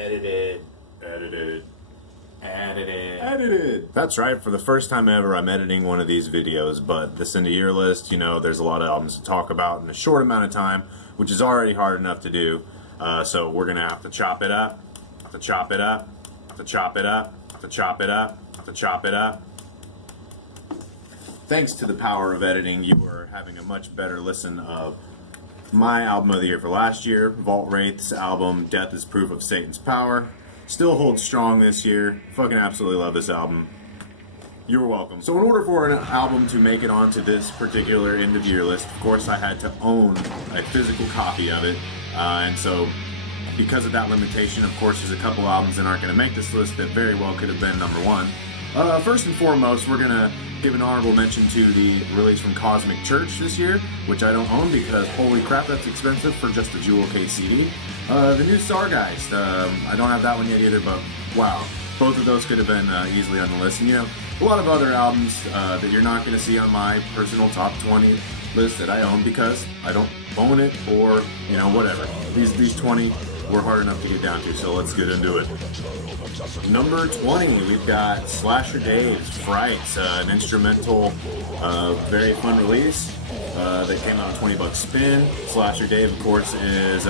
Edited. Edited. Edited. Edited. That's right, for the first time ever I'm editing one of these videos, but this end of year list, you know, there's a lot of albums to talk about in a short amount of time, which is already hard enough to do. So we're gonna have to chop it up, have to chop it up, have to chop it up, have to chop it up, have to chop it up. Thanks to the power of editing, you are having a much better listen of my album of the year for last year, Vault Wraith's album, Death is Proof of Satan's Power. Still holds strong this year. Fucking absolutely love this album. You're welcome. So in order for an album to make it onto this particular end of year list, of course I had to own a physical copy of it. And so because of that limitation, of course there's a couple albums that aren't going to make this list that very well could have been number one. First and foremost, we're going to give an honorable mention to the release from Cosmic Church this year, which I don't own because holy crap, that's expensive for just a jewel case CD. The new Sargeist, I don't have that one yet either, but wow, both of those could have been easily on the list. And you know, a lot of other albums that you're not going to see on my personal top 20 list that I own because I don't own it, or you know, whatever. These 20 were hard enough to get down to, so let's get into it. Number 20, we've got Slasher Dave's Frights, an instrumental, very fun release that came out on 20 bucks spin. Slasher Dave, of course, is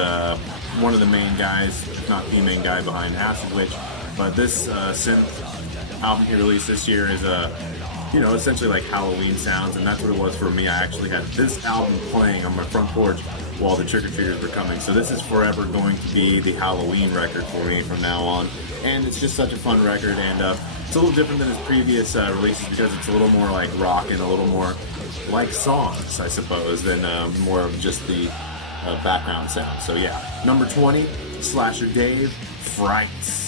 one of the main guys, if not the main guy behind Acid Witch. But this synth album he released this year is you know, essentially like Halloween sounds, and that's what it was for me. I actually had this album playing on my front porch while the trick-or-treaters were coming. So this is forever going to be the Halloween record for me from now on. And it's just such a fun record, and it's a little different than his previous releases because it's a little more like rock and a little more like songs, I suppose, than more of just the background sound. So yeah, number 20, Slasher Dave, Frights.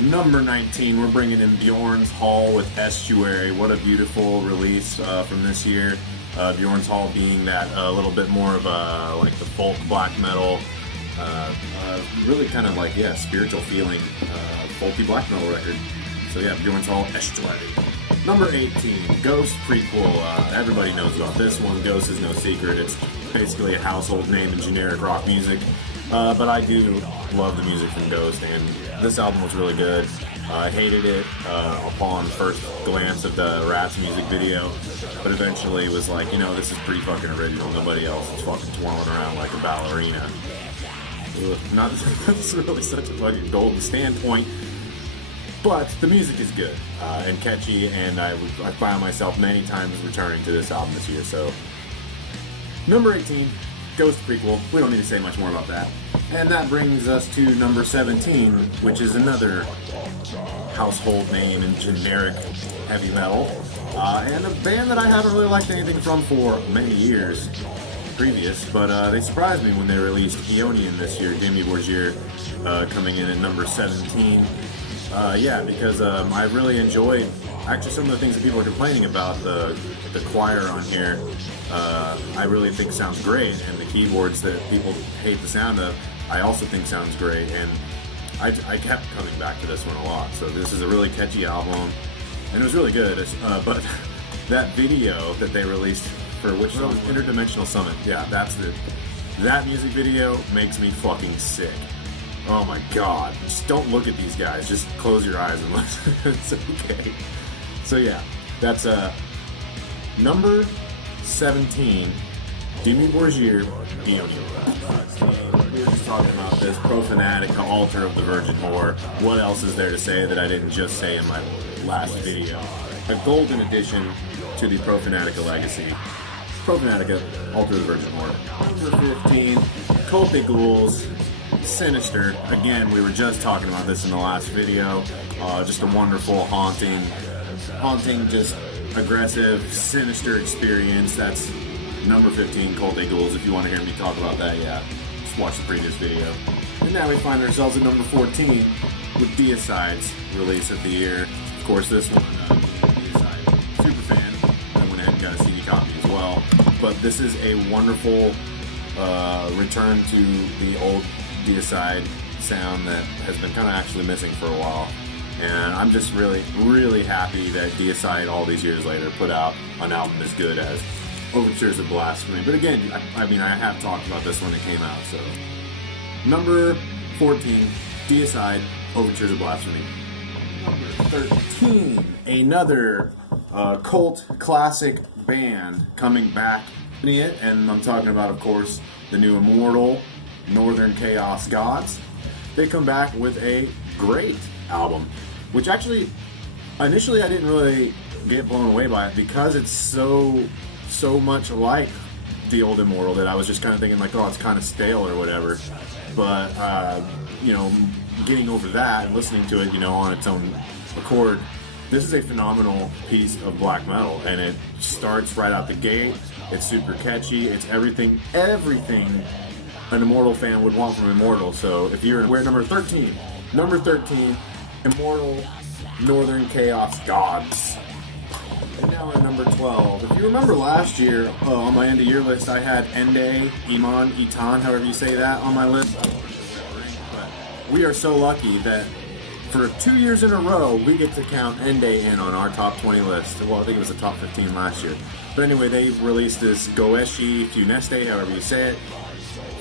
Number 19, we're bringing in BEORNS Hall with Estuary. What a beautiful release from this year. BEORNS Hall being that a little bit more of a like the folk black metal, really kind of like, yeah, spiritual feeling, folky black metal record. So yeah, BEORNS Hall, Estuary. Number 18, Ghost prequel. Everybody knows about this one. Ghost is no secret. It's basically a household name in generic rock music. But I do love the music from Ghost, and this album was really good. I hated it upon first glance of the Rats music video, but eventually was like, you know, this is pretty fucking original. Nobody else is fucking twirling around like a ballerina. Ugh, not that's really such a fucking golden standpoint, but the music is good and catchy, and I found myself many times returning to this album this year. So, number 18. Ghost prequel. We don't need to say much more about that. And that brings us to number 17, which is another household name in generic heavy metal. And a band that I haven't really liked anything from for many years previous, but they surprised me when they released Eonian this year, DIMMU BORGIR, coming in at number 17. Yeah, because I really enjoyed actually some of the things that people are complaining about, the choir on here. I really think sounds great, and the keyboards that people hate the sound of, I also think sounds great, and I kept coming back to this one a lot. So this is a really catchy album, and it was really good. But that video that they released for which song? Interdimensional Summit. Yeah, that's it. That music video makes me fucking sick. Oh my god. Just don't look at these guys. Just close your eyes and listen. It's okay. So yeah, that's number 17, DIMMU BORGIR, Eonian. We were just talking about this PROFANATICA, Altar of the Virgin Whore. What else is there to say that I didn't just say in my last video? A golden addition to the PROFANATICA legacy. PROFANATICA, Altar of the Virgin Whore. Number 15, GHOULES, Sinister. Again, we were just talking about this in the last video. Just a wonderful, haunting, just aggressive, sinister experience. That's number 15, GHOULES. If you want to hear me talk about that, yeah, just watch the previous video. And now we find ourselves at number 14 with DEICIDE's release of the year. Of course, this one, DEICIDE super fan. I went ahead and got a CD copy as well. But this is a wonderful return to the old DEICIDE sound that has been kind of actually missing for a while. And I'm just really, really happy that DEICIDE, all these years later, put out an album as good as Overtures of Blasphemy. But again, I mean, I have talked about this when it came out, so. Number 14, DEICIDE, Overtures of Blasphemy. Number 13, another cult classic band coming back. And I'm talking about, of course, the new Immortal, Northern Chaos Gods. They come back with a great album, which actually, initially I didn't really get blown away by it because it's so much like the old Immortal that I was just kind of thinking like, oh, it's kind of stale or whatever. But, you know, getting over that and listening to it, you know, on its own accord, this is a phenomenal piece of black metal, and it starts right out the gate. It's super catchy. It's everything an Immortal fan would want from Immortal. So if we're at number 13, Immortal, Northern Chaos Gods. And now at number 12. If you remember last year, on my end of year list, I had ENDE, Itan, however you say that, on my list. But we are so lucky that for 2 years in a row, we get to count ENDE in on our top 20 list. Well, I think it was the top 15 last year. But anyway, they released this Goeshi Funeste, however you say it.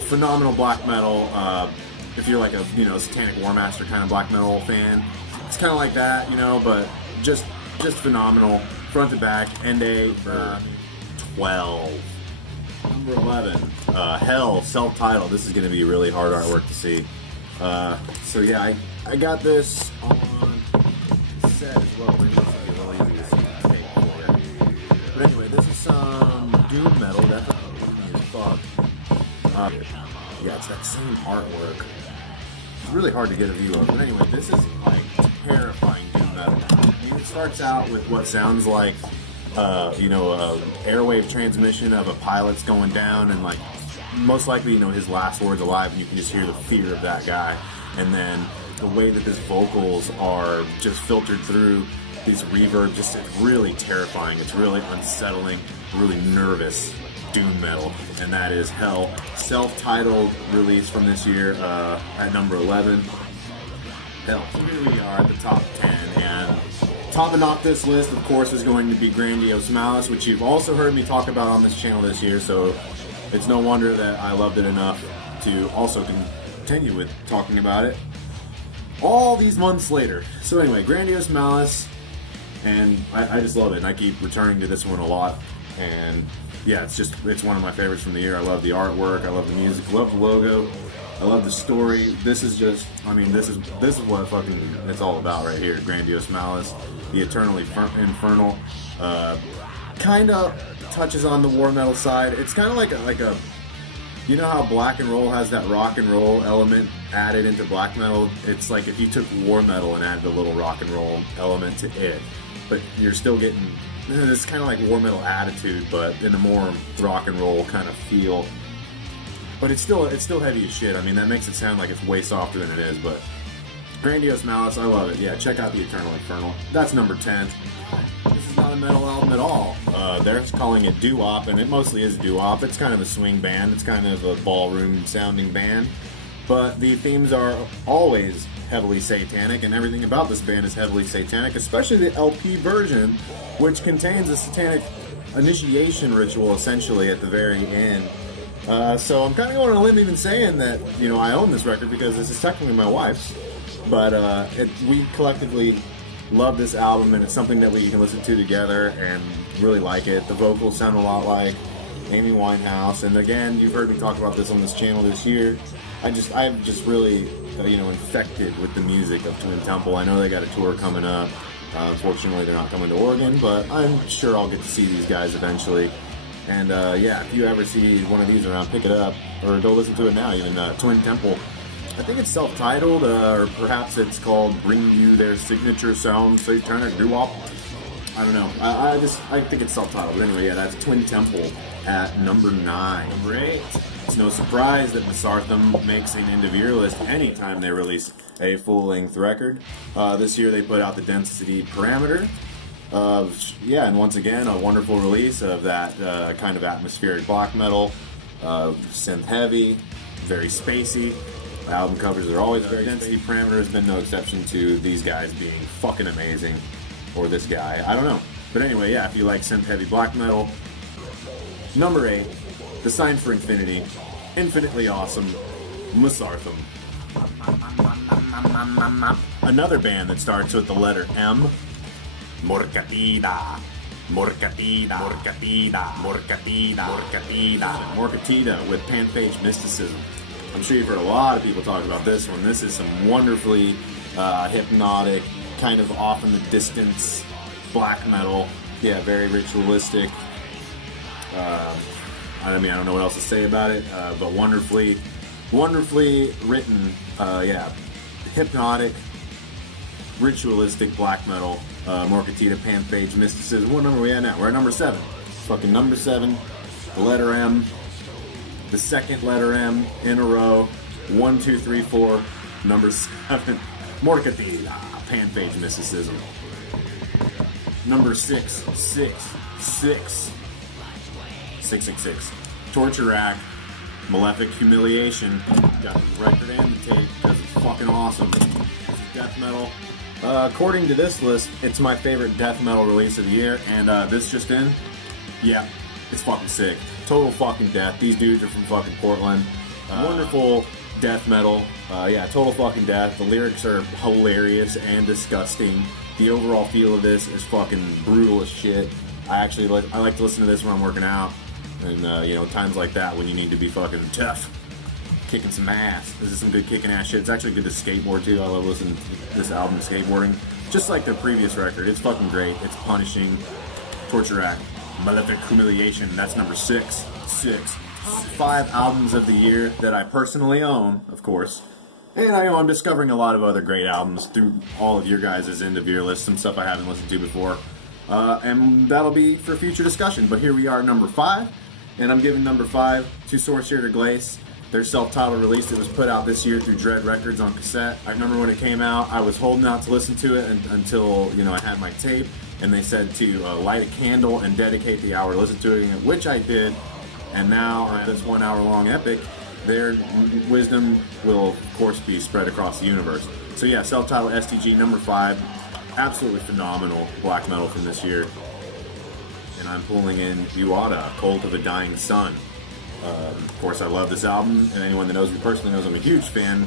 Phenomenal black metal. If you're like a, you know, Satanic War Master kind of black metal fan, it's kind of like that, you know, but just phenomenal. Front to back, ENDE, 12. Number 11, Hell, self-titled. This is going to be really hard artwork to see. So yeah, I got this on set as well. Maybe this will be a little easy to see tape for it. But anyway, this is some doom metal, definitely as fuck. Yeah, it's that same artwork. It's really hard to get a view of. But anyway, this is like terrifying doom metal. It starts out with what sounds like, you know, airwave transmission of a pilot's going down, and like most likely, you know, his last words alive, and you can just hear the fear of that guy. And then the way that his vocals are just filtered through these reverb, just really terrifying. It's really unsettling, really nervous doom metal, and that is Hell, self-titled release from this year at number 11. Hell, so here we are at the top 10, and topping off this list, of course, is going to be Grandiose Malice, which you've also heard me talk about on this channel this year, so it's no wonder that I loved it enough to also continue with talking about it all these months later. So anyway, Grandiose Malice, and I just love it, and I keep returning to this one a lot, and yeah, it's one of my favorites from the year. I love the artwork, I love the music, I love the logo, I love the story. This is just, I mean, this is what fucking it's all about right here. Grandiose Malice, the Eternally Infernal, kind of touches on the war metal side. It's kind of like a, you know how black and roll has that rock and roll element added into black metal? It's like if you took war metal and added a little rock and roll element to it, but you're still getting this kind of like war metal attitude, but in a more rock and roll kind of feel. But it's still heavy as shit. I mean, that makes it sound like it's way softer than it is, but Grandiose Malice, I love it. Yeah, check out the Eternal Infernal. That's number 10. This is not a metal album at all. They're calling it doo-wop, and it mostly is doo-wop. It's kind of a swing band. It's kind of a ballroom-sounding band. But the themes are always heavily satanic, and everything about this band is heavily satanic, especially the LP version, which contains a satanic initiation ritual, essentially, at the very end. So I'm kind of going on a limb even saying that, you know, I own this record because this is technically my wife's. But we collectively love this album, and it's something that we can listen to together and really like it. The vocals sound a lot like Amy Winehouse, and again, you've heard me talk about this on this channel this year. I'm just really, you know, infected with the music of Twin Temple. I know they got a tour coming up. Unfortunately, they're not coming to Oregon, but I'm sure I'll get to see these guys eventually. And yeah, if you ever see one of these around, pick it up, or go listen to it now, even Twin Temple. I think it's self-titled, or perhaps it's called Bring You Their Signature Sound Satanic Doo-Wop. I don't know. I think it's self-titled. But anyway, yeah, that's Twin Temple at number 9. Number 8. It's no surprise that MESARTHIM makes an end-of-year list anytime they release a full-length record. This year they put out the Density Parameter. Yeah, and once again, a wonderful release of that kind of atmospheric black metal, synth heavy, very spacey. The album covers are always very Density Parameter has been no exception to these guys being fucking amazing, or this guy, I don't know. But anyway, yeah, if you like synth heavy black metal. Number 8, The Sign for Infinity, infinitely awesome, MESARTHIM. Another band that starts with the letter M. MORKETIDA. MORKETIDA. MORKETIDA. MORKETIDA. MORKETIDA. MORKETIDA with Panphage Mysticism. I'm sure you've heard a lot of people talk about this one. This is some wonderfully hypnotic, kind of off in the distance black metal. Yeah, very ritualistic. I mean, I don't know what else to say about it, but wonderfully written. Yeah, hypnotic, ritualistic black metal. MORKETIDA, Panphage Mysticism. What number are we at now? We're at number 7. Fucking number 7. The letter M. The second letter M in a row. 1, 2, 3, 4. Number 7. MORKETIDA, Panphage Mysticism. Number 6. 666. Torture Rack. Malefic Humiliation. Got the record and the tape because it's fucking awesome. This is death metal. According to this list, it's my favorite death metal release of the year, and this just in, yeah, it's fucking sick. Total fucking death. These dudes are from fucking Portland. Wonderful death metal. Yeah, total fucking death. The lyrics are hilarious and disgusting. The overall feel of this is fucking brutal as shit. I like to listen to this when I'm working out, and you know, times like that when you need to be fucking tough. Kicking some ass. This is some good kicking ass shit. It's actually good to skateboard too. I love listening to this album skateboarding. Just like their previous record. It's fucking great. It's punishing. Torture Rack. Malefic Humiliation. That's number 6. 5 albums of the year that I personally own, of course. And I know I'm discovering a lot of other great albums through all of your guys' end of year lists, some stuff I haven't listened to before. And that'll be for future discussion. But here we are, number 5. And I'm giving number 5 to Sorcerer to Glace. Their self-titled release. It was put out this year through Dread Records on cassette. I remember when it came out, I was holding out to listen to it until, you know, I had my tape, and they said to light a candle and dedicate the hour to listen to it, which I did. And now, on this 1 hour long epic, their wisdom will, of course, be spread across the universe. So yeah, self-titled STG number 5, absolutely phenomenal black metal from this year. And I'm pulling in UADA, Cult of a Dying Sun. Of course, I love this album, and anyone that knows me personally knows I'm a huge fan.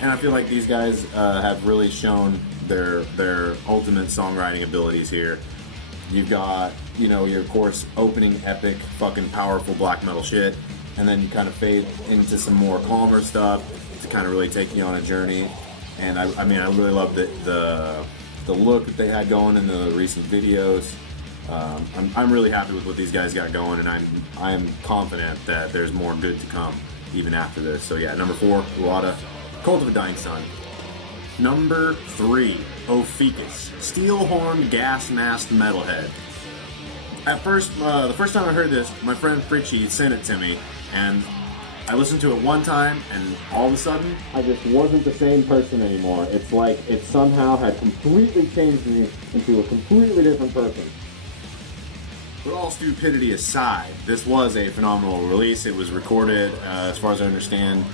And I feel like these guys have really shown their ultimate songwriting abilities here. You've got, you know, your, of course, opening epic, fucking powerful black metal shit, and then you kind of fade into some more calmer stuff to kind of really take you on a journey. And I mean, I really love the look that they had going in the recent videos. I'm really happy with what these guys got going, and I'm confident that there's more good to come even after this. So yeah, number 4, UADA, Cult of a Dying Sun. Number 3, OPHICVS, Steel Horned Gas Masked Metalhead. At first, the first time I heard this, my friend Fritchie sent it to me, and I listened to it one time, and all of a sudden, I just wasn't the same person anymore. It's like it somehow had completely changed me into a completely different person. But all stupidity aside, this was a phenomenal release. It was recorded, as far as I understand,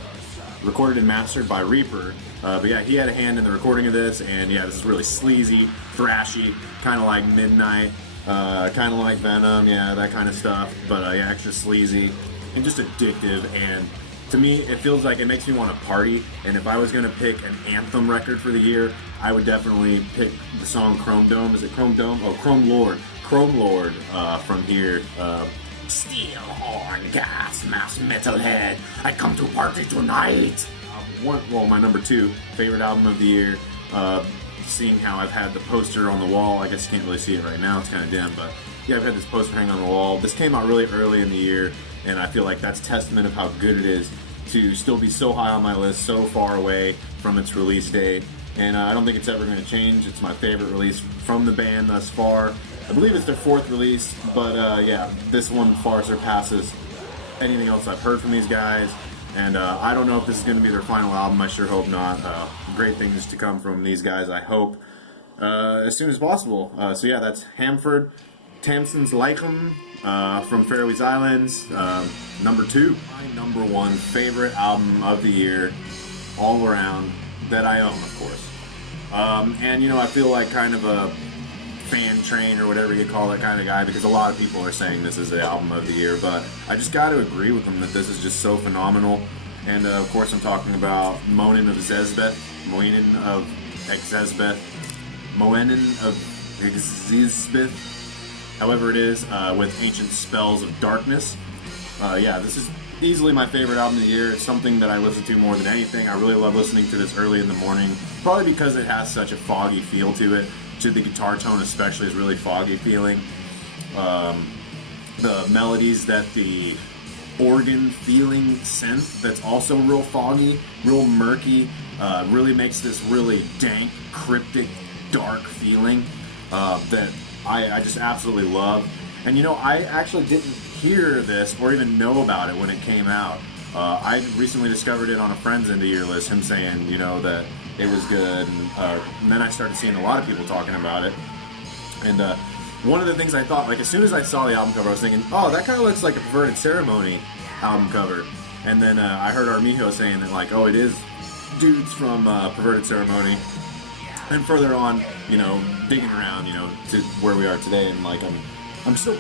recorded and mastered by Reaper. But yeah, he had a hand in the recording of this, and yeah, this is really sleazy, thrashy, kind of like Midnight, kind of like Venom, yeah, that kind of stuff. But yeah, extra sleazy and just addictive. And to me, it feels like it makes me want to party. And if I was going to pick an anthem record for the year, I would definitely pick the song Chrome Dome. Is it Chrome Dome? Oh, Chrome Lord. Chrome Lord from here. Steel Horn Gas Mass Metalhead, I come to party tonight. My number 2 favorite album of the year. Seeing how I've had the poster on the wall, I guess you can't really see it right now, it's kind of dim, but yeah, I've had this poster hanging on the wall. This came out really early in the year, and I feel like that's testament of how good it is to still be so high on my list, so far away from its release date. And I don't think it's ever going to change. It's my favorite release from the band thus far. I believe it's their 4th release, but yeah, this one far surpasses anything else I've heard from these guys. And I don't know if this is going to be their final album. I sure hope not. Great things to come from these guys, I hope, as soon as possible. So yeah, that's HAMFERD, Tamsin's Leichem from Faroese Islands, number 2. My number 1 favorite album of the year, all around, that I own, of course. And you know, I feel like kind of a fan train or whatever you call that kind of guy, because a lot of people are saying this is the album of the year, but I just got to agree with them that this is just so phenomenal. And of course I'm talking about MOENEN of XEZBETH, MOENEN of XEZBETH, MOENEN of XEZBETH, however it is, with Ancient Spells of Darkness. Yeah, this is easily my favorite album of the year. It's something that I listen to more than anything. I really love listening to this early in the morning, probably because it has such a foggy feel to it. To the guitar tone especially is really foggy feeling. The melodies that the organ feeling synth that's also real foggy, real murky, really makes this really dank, cryptic, dark feeling that I just absolutely love. And you know, I actually didn't hear this or even know about it when it came out. I recently discovered it on a friend's end of year list, him saying, you know, that it was good, and then I started seeing a lot of people talking about it. And one of the things I thought, like as soon as I saw the album cover, I was thinking, oh, that kind of looks like a Perverted Ceremony album cover. And then I heard Armijo saying that, like, oh, it is dudes from Perverted Ceremony. And further on, you know, digging around, you know, to where we are today, and like I'm still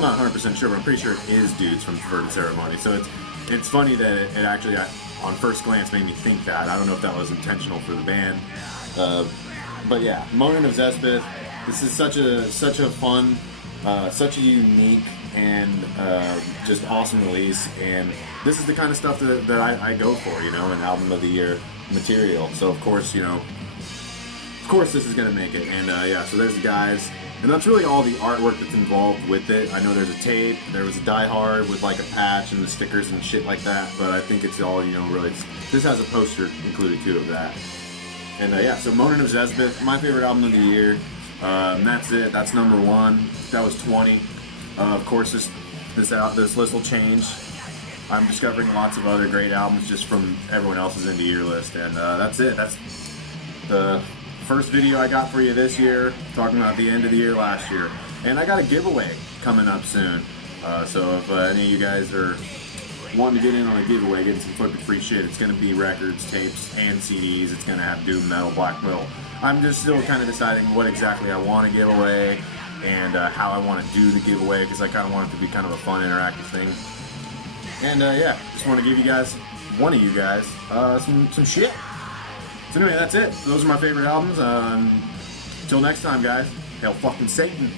not 100% sure, but I'm pretty sure it is dudes from Perverted Ceremony. So it's funny that it actually, on first glance, made me think that. I don't know if that was intentional for the band, but yeah, MOENEN of XEZBETH. This is such a fun, such a unique and just awesome release, and this is the kind of stuff that I go for, you know, in album of the year material. So of course, you know, of course this is gonna make it. And yeah, so there's the guys, and that's really all the artwork that's involved with it. I know there's a tape, there was a Die Hard with like a patch and the stickers and shit like that, but I think it's all, you know, really, this has a poster included too of that. And yeah, so MOENEN of XEZBETH, my favorite album of the year. And that's it. That's number 1. That was 20. Of course, this list will change. I'm discovering lots of other great albums just from everyone else's end of year list, and that's it. That's the first video I got for you this year, talking about the end of the year last year. And I got a giveaway coming up soon. So if any of you guys are wanting to get in on a giveaway, getting some fucking free shit, it's going to be records, tapes, and CDs. It's going to have doom metal, black metal. I'm just still kind of deciding what exactly I want to give away and how I want to do the giveaway, because I kind of want it to be kind of a fun, interactive thing. And yeah, just want to give you guys, one of you guys, some shit. So anyway, that's it. Those are my favorite albums. Until next time, guys. Hail fucking Satan.